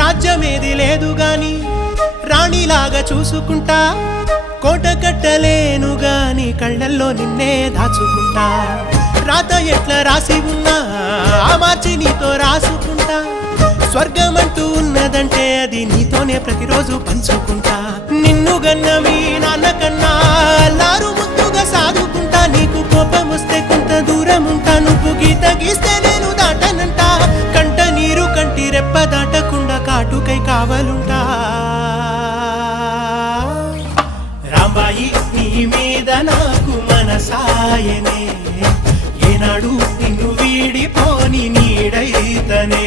రాజ్యమేది లేదు గాని రాణిలాగా చూసుకుంటా, కోట కట్టలేను గాని కళ్ళల్లో నిన్నే దాచుకుంటా. రాత ఎట్లా రాసి ఉన్నా ఆ మార్చి నీతో రాసుకుంటా. స్వర్గమంటూ ఉన్నదంటే అది నీతోనే ప్రతిరోజు పంచుకుంటా. నిన్ను గన్న మీ నాన్న కన్నా లారు ముద్దుగా సాదుకుంటా. నీకు కోపం వస్తే కొంత దూరం ఉంటా, నువ్వు గీత గీస్తే నేను దాటనంట. కంట నీరు కంటి రెప్ప దాటకుండా కాటుకై కావలుంటా. రాంబాయి నీ మీద నాకు మనసాయనే, ఏనాడు నిన్ను వీడిపోని నీడైతనే.